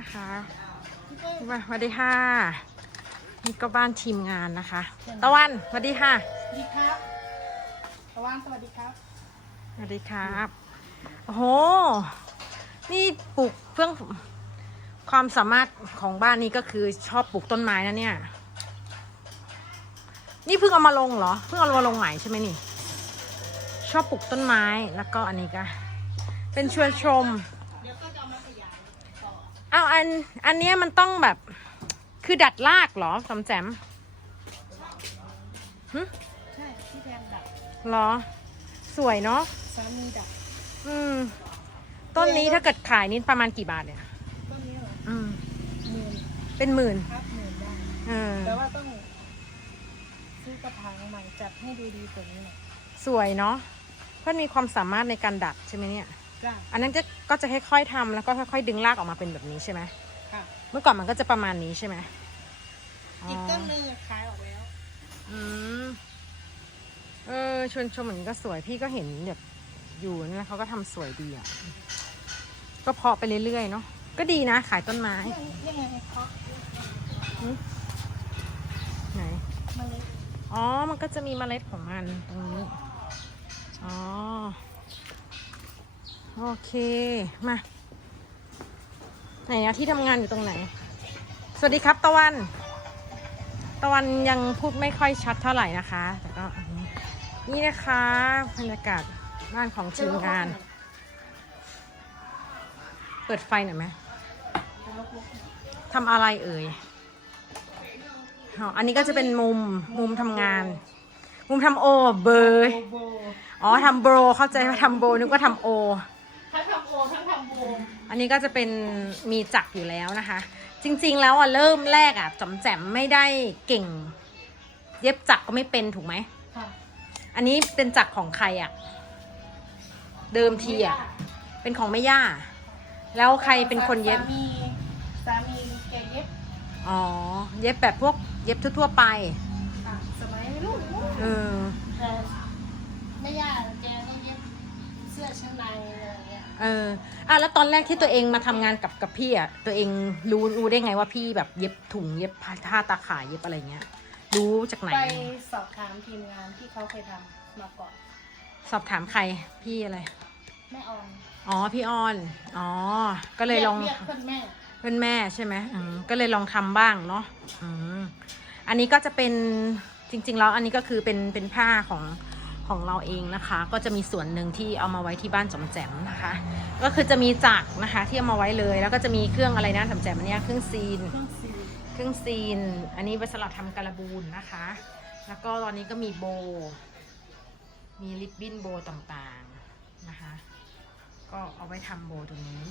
นะคะสวัสดีค่ะ นี่ก็บ้านทีมงานนะคะ ตะวันสวัสดีค่ะ สวัสดีครับตะวันสวัสดีครับ สวัสดีครับโอ้โห นี่ปลูกเพื่องความสามารถของบ้านนี้ก็คือชอบปลูกต้นไม้นะเนี่ย นี่เพิ่งเอามาลงเหรอ เพิ่งเอามาลงใหม่ใช่ไหมนี่ ชอบปลูกต้นไม้แล้วก็อันนี้ก็ เป็นชวนชม ต่ออ้าวอันอันเนี้ยมันต้องแบบ คือดัดรากเหรอสำแจมหึใช่ที่แทนดับเหรอ สวยเนาะสามีดับอืม ต้นนี้ถ้าเกิดขายนี่ประมาณกี่บาทเนี่ย ต้นนี้เหรออืม หมื่นเป็นหมื่นครับหมื่นได้เออแต่ว่าต้องซื้อกระถางใหม่จัดให้ดูดีกว่านี้หน่อยสวยเนาะเพื่อนมีความสามารถในการดัดใช่ไหมเนี่ย จ้าอันนั้นจะก็จะค่อยๆทำแล้วก็ค่อยๆ ดึงรากออกมาเป็นแบบนี้ใช่ไหมค่ะ เมื่อก่อนมันก็จะประมาณนี้ใช่ไหมอีกต้นหนึงขายออกแล้ว อืมเออชวนชมเหมือนก็สวยพี่ก็เห็นแบบอยู่นั่นแหละเขาก็ทำสวยดีอะ ก็เพาะไปเรื่อยๆเนาะก็ดีนะขายต้นไม้ยังไงเขาไหน เมาเล็ดอ๋อ มันก็จะมีเมล็ดของมันตรงนี้ อ๋อ โอเคมาไหนอะที่ทำงานอยู่ตรงไหน สวัสดีครับตะวัน ตะวันยังพูดไม่ค่อยชัดเท่าไหร่นะคะ แต่ก็นี่นะคะบรรยากาศบ้านของทีมงาน เปิดไฟหน่อยไหมทำอะไรเอ่ยอันนี้ก็จะเป็นมุมมุมทำงาน มุมทำโอเบยๆโบโบอ๋อทำโบรเข้าใจว่าทำโบนึกว่าทำโอ อทั้งทำโบอันนี้ก็จะเป็นมีจักรอยู่แล้วนะคะ จริงๆแล้วอะเริ่มแรกอะจอมแจมไม่ได้เก่ง เย็บจักรก็ไม่เป็นถูกไหมค่ะอันนี้เป็นจักรของใครอะ เดิมทีอะ เป็นของแม่ย่า แล้วใครเป็นคนเย็บ สามีสามีแกเย็บ อ๋อ เย็บแบบพวกเย็บทั่วๆไปค่ะสมัยลูกเออแต่ไม่ยากแกก็เย็บเสื้อชั้นในอะไรอย่าง เงี้ยเอออะแล้วตอนแรกที่ตัวเองมาทำงานกับกับพี่อะตัวเองรู้รู้ได้ไงว่าพี่แบบเย็บถุงเย็บผ้าท่าตาข่ายเย็บอะไรเงี้ย รู้จากไหน ไปสอบถามทีมงานที่เขาเคยทำมาก่อนสอบถามใครพี่อะไร แม่ออนอ๋อพี่ออน อ๋อ ก็เลยลอง เรียกเพื่อนแม่ เพื่อนแม่ใช่ไหมอืมก็เลยลองทำบ้างเนาะอืมอันนี้ก็จะเป็นจริง ๆ แล้วอันนี้ก็คือเป็นเป็นผ้าของ ของเราเองนะคะ ก็จะมีส่วนหนึ่งที่เอามาไว้ที่บ้านจอมแจมนะคะ ก็คือจะมีจักรนะคะที่เอามาไว้เลย แล้วก็จะมีเครื่องอะไรนะจอมแจมเนี้ยเครื่องซีน เครื่องซีนอ,ซนอันนี้ไว้สำหรับทำการบูนนะคะ แล้วก็ตอนนี้ก็มีโบ มีริบบิ้นโบต่างๆนะคะ ก็เอาไว้ทำโบตรงนี้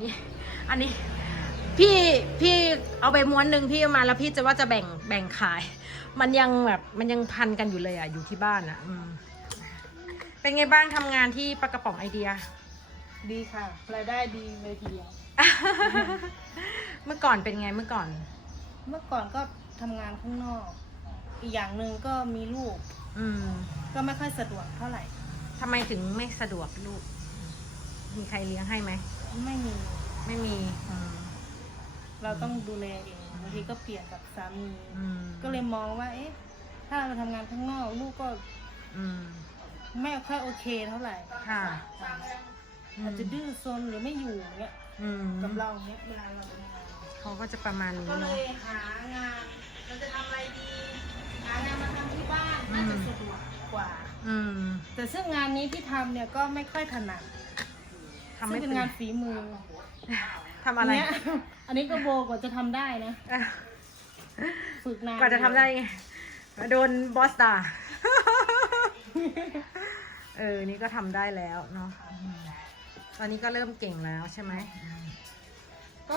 นี่อันนี้ พี่พี่เอาไปม้วนหนึ่งพี่เอามาแล้วพี่จะว่าจะแบ่งแบ่งขาย มันยังแบบมันยังพันกันอยู่เลยอะอยู่ที่บ้านอะอืมเป็นไงบ้างทำงานที่ปลากระป๋องไอเดีย ดีค่ะรายได้ดีเลยทีเดียว เมื่อก่อนเป็นไงเมื่อก่อน เมื่อก่อนก็ทำงานข้างนอก อีกอย่างหนึ่งก็มีลูก อืม ก็ไม่ค่อยสะดวกเท่าไหร่ทำไมถึงไม่สะดวกลูก มีใครเลี้ยงให้ไหมไม่มี ไม่มีอืม เราต้องดูแลเองบางทีก็เปลี่ยนกับสามีอืมก็เลยมองว่า เอ๊ะ ถ้าเราทำงานข้างนอกลูกก็อืมไม่ค่อยโอเคเท่าไหร่ค่ะอาจจะดื้อซนหรือไม่อยู่อย่างเงี้ยอืมกับเราเนี้ยเวลาเราทำงานเขาก็จะประมาณนี้ก็เลเนาะ ยหางานเราจะทำอะไรดี หางานมาทำที่บ้านน่าจะสะดวกกว่า อืมแต่ซึ่งงานนี้ที่ทำเนี่ยก็ไม่ค่อยถนัดทำซึ่ไม่งเป็เป็นนงานฝีมือทำอะไรนเนี้ย อันนี้ก็โบกว่าจะทำได้นะอะฝึกนานกว่าจะทำได้ไงโดนบอสด่า เออ นี่ก็ทำได้แล้วเนาะอืมตอนนี้ก็เริ่มเก่งแล้วใช่ไหมอืมก็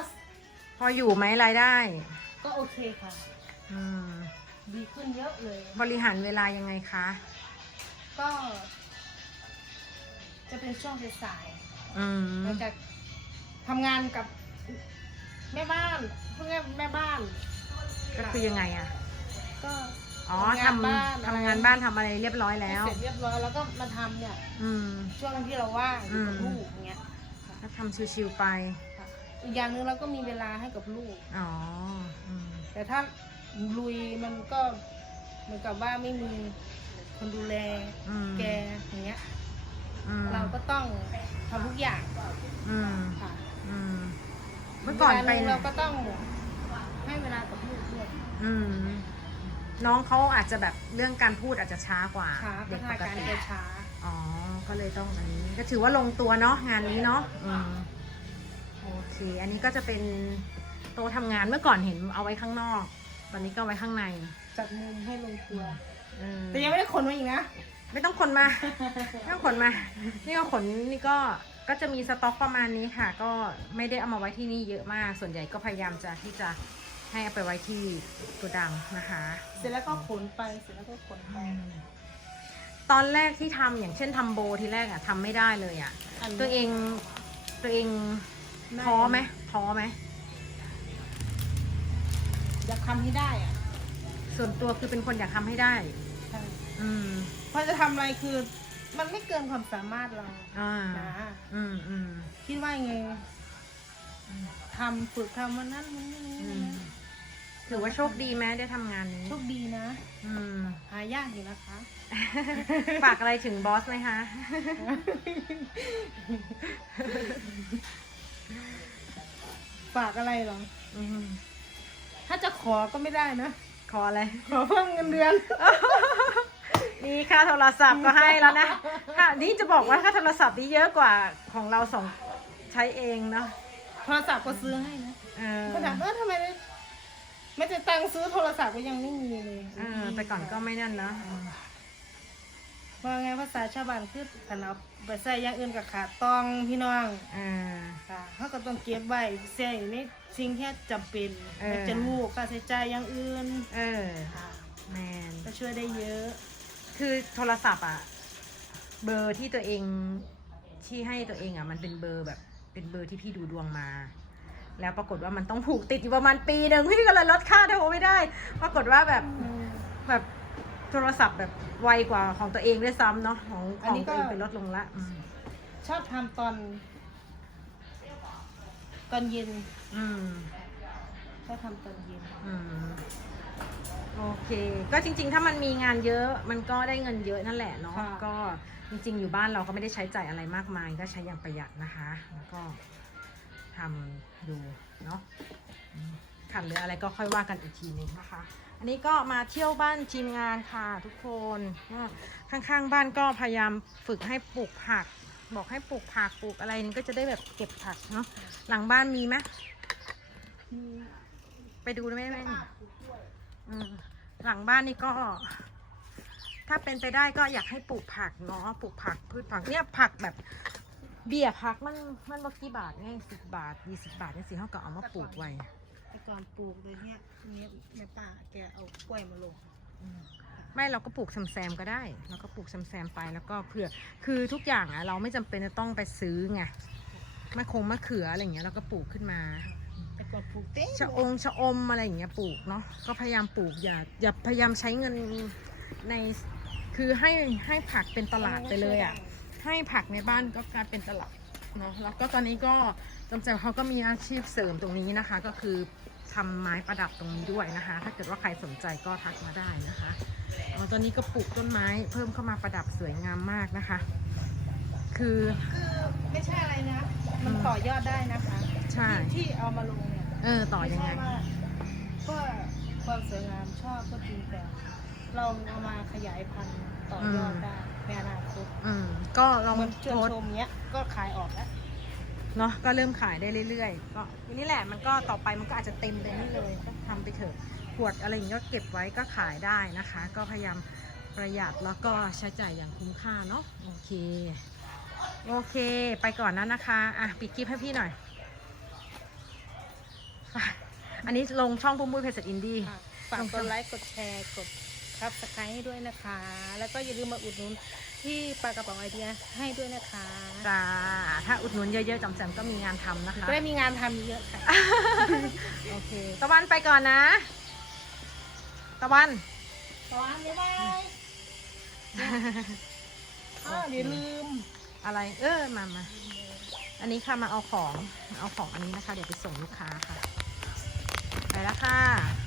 พออยู่ไหมรายได้ ก็โอเคค่ะ อืม ดีขึ้นเยอะเลย บริหารเวลายังไงคะ ก็ จะเป็นช่วงสายอืมๆหลังจากทำงานกับ แม่บ้านเพื่อนแม่บ้านก็คือยังไงอะก็อ๋อทำทำงานบ้านทำงานบ้านทำอะไรเรียบร้อยแล้ว เสร็จเรียบร้อยแล้วก็มาทำเนี่ย อืม ช่วงที่เราว่างอยู่กับอืมลูกอย่างเงี้ยก็ทำชิวๆไปค่ะอีกอย่างหนึ่งเราก็มีเวลาให้กับลูก อ๋ออืมแต่ถ้าลุยมันก็เหมือนกับว่าไม่มีคนดูแลอืมแกอย่างเงี้ย อืมเราก็ต้องทำทุกอย่างอืมค่ะ อืม เมื่อก่อนไปเวลาหงเราก็ต้องให้เวลากับลูกด้วย อืม น้องเขาอาจจะแบบเรื่องการพูดอาจจะช้ากว่าช้าพัเด็กฒปนากการติแกช้า อ๋อ ก็เลยต้องอันนี้ ก็ถือว่าลงตัวเนาะงานนี้เนาะอืมโอเค อันนี้ก็จะเป็นโต๊ะทำงานเมื่อก่อนเห็นเอาไว้ข้างนอก ตอนนี้ก็เอาไว้ข้างในจัดมุมให้ลงตัวเออแต่ยังไม่ได้ขนมาอีกนะ ไม่ต้องขนมา ไม่ต้องขนมา นี่ก็ขนนี่ก็ ก็จะมีสต็อกประมาณนี้ค่ะ ก็ไม่ได้เอามาไว้ที่นี่เยอะมาก ส่วนใหญ่ก็พยายามจะที่จะให้เอาไปไว้ที่โตัวดังนะคะ เสร็จแล้วก็ขนไปเสร็จแล้วก็ขนไปตอนแรกที่ทำอย่างเช่นทำโบทีแรกอะทำไม่ได้เลยอะอันนี้ตัวเองตัวเองท้อไหมท้อไหมอยากทำให้ได้อะส่วนตัวคือเป็นคนอยากทำให้ได้ใช่อืมเพราะจะทำอะไรคือ มันไม่เกินความสามารถเราอ่านะอืมอืมคิดว่าไงทำฝึกทำมันนั้นมันนี่อืมถือว่าโชคดีไหมได้ทำงานนี้โชคดีนะอืม หายากอยู่นะคะ ฝากอะไรถึงบอสไหมคะ ฝากอะไรเหรอ อืม ถ้าจะขอก็ไม่ได้นะ ขออะไร ขอเพิ่มเงินเดือน นี่ค่าโทรศัพท์ก็ให้แล้วนะค่ะนี่จะบอกว่าค่าโทรศัพท์นี่เยอะกว่าของเราสองใช้เองเนาะโทรศัพท์ก็ซื้อให้นะเออก็ถามว่าทำไมไม่ไม่จะตังค์ซื้อโทรศัพท์ก็ยังไม่มีเลยเออแต่ก่อนก็ไม่นั่นนะอืมว่าไงภาษาชาวบ้านคือถ้าเราไปใส่อย่างอื่นกับขาดตองพี่น้องเออค่ะเขาก็ต้องเก็บไว้ใส่ในสิ่งที่จำเป็นเออไม่จะลูกค่าใช้จ่ายอย่างอื่น เออค่ะแมนก็ช่วยได้เยอะ คือโทรศัพท์อะเบอร์ที่ตัวเองที่ให้ตัวเองอะมันเป็นเบอร์แบบ เป็นเบอร์ที่พี่ดูดวงมา แล้วปรากฏว่ามันต้องผูกติดอยู่ประมาณปีหนึ่งพี่ก็เลยลดค่าโทรไม่ได้ ปรากฏว่าแบบแบบโทรศัพท์แบบไวกว่าของตัวเองด้วยซ้ำเนาะของของตัวเองไปลดลงละอืมชอบทำตอน ตอนเย็นอืมชอบทำตอนเย็น อืมโอ เค ก็จริง ๆ ถ้ามันมีงานเยอะมันก็ได้เงินเยอะนั่นแหละเนาะค่ะ ก็จริง ๆ อยู่บ้านเราก็ไม่ได้ใช้จ่ายอะไรมากมาย ก็ใช้อย่างประหยัดนะคะ แล้วก็ทำดูเนาะอืมขัดหรืออะไรก็ค่อยว่ากันอีกทีนึงนะคะ อันนี้ก็มาเที่ยวบ้านทีมงานค่ะ ทุกคนก็ข้างๆ บ้านก็พยายามฝึกให้ปลูกผัก บอกให้ปลูกผักปลูกอะไรนี่ก็จะได้แบบเก็บผักเนาะหลังบ้านมีไหม มีไปดูได้ไหมแม่อืม หลังบ้านนี่ก็ ถ้าเป็นไปได้ก็อยากให้ปลูกผักเนาะปลูกผักพืชผักเนี่ยผักแบบเบี้ยผักมันมันบ่กี่บาทไงสิบบาทยี่สิบบาทเนี่ยสิเขาก็เอามาปลูกไว้แต่ก่อนปลูกเลยเนี่ยเนี่ยแม่ป้าแกเอากล้วยมาลงอืมไม่เราก็ปลูกแซมๆก็ได้เราก็ปลูกแซมๆไปแล้วก็เผื่อคือทุกอย่างอะเราไม่จำเป็นจะต้องไปซื้อไง มะคงมะเขืออะไรอย่างเงี้ยเราก็ปลูกขึ้นมาแต่ก่อนปลูกเต้ชะองชะอมอะไรอย่างเงี้ยปลูกเนาะก็พยายามปลูกอย่าอย่าพยายามใช้เงินในคือให้ให้ผักเป็นตลาดไปเลยอะให้ผักในบ้านก็กลายเป็นตลาดเนาะแล้วก็ตอนนี้ก็จำใจเขาก็มีอาชีพเสริมตรงนี้นะคะ ก็คือทำไม้ประดับตรงนี้ด้วยนะคะ ถ้าเกิดว่าใครสนใจก็ทักมาได้นะคะอ๋อตอนนี้ก็ปลูกต้นไม้เพิ่มเข้ามาประดับสวยงามมากนะคะ คือ คือไม่ใช่อะไรนะ มันต่อยอดได้นะคะ ใช่ ที่ที่เอามาลงเนี่ยเออต่อยังไงม่ใช่ว่าก็ความสวยงามชอบก็จริงแต่เราเอามาขยายพันธุ์ต่อยอดได้ในอนาคตอืมก็ลองเหมือนชโพวนสต์ชมเนี้ยก็ขายออกแล้วเนาะก็เริ่มขายได้เรื่อยๆ ก็ทีนี้แหละมันก็ต่อไปมันก็อาจจะเต็มไปนี่เลยก็ทำไปเถอะขวดอะไรอย่างเงี้ยก็เก็บไว้ก็ขายได้นะคะ ก็พยายามประหยัดแล้วก็ใช้จ่ายอย่างคุ้มค่าเนาะโอเค โอเค ไปก่อนนะนะคะ อะ ปิดคลิปให้พี่หน่อยฝากอันนี้ลงช่องปุ้มปุ้ยเพจอินดี้ค่ะฝากกดไลค์ กดแชร์ กดครับสไครต์ให้ด้วยนะคะ แล้วก็อย่าลืมมาอุดหนุนที่ปลากระป๋องไอเดียให้ด้วยนะคะ จ้า ถ้าอุดหนุนเยอะๆจำแจมก็มีงานทำนะคะ ก็ได้มีงานทำเยอะค่ะ โอเค ตะวันไปก่อนนะ ตะวันตอนบ๊ายบายอ้าวเดี๋ยวลืม อะไรเออมามาอันนี้ค่ะมาเอาของเอาของอันนี้นะคะ เดี๋ยวไปส่งลูกค้าค่ะ ไปแล้วค่ะ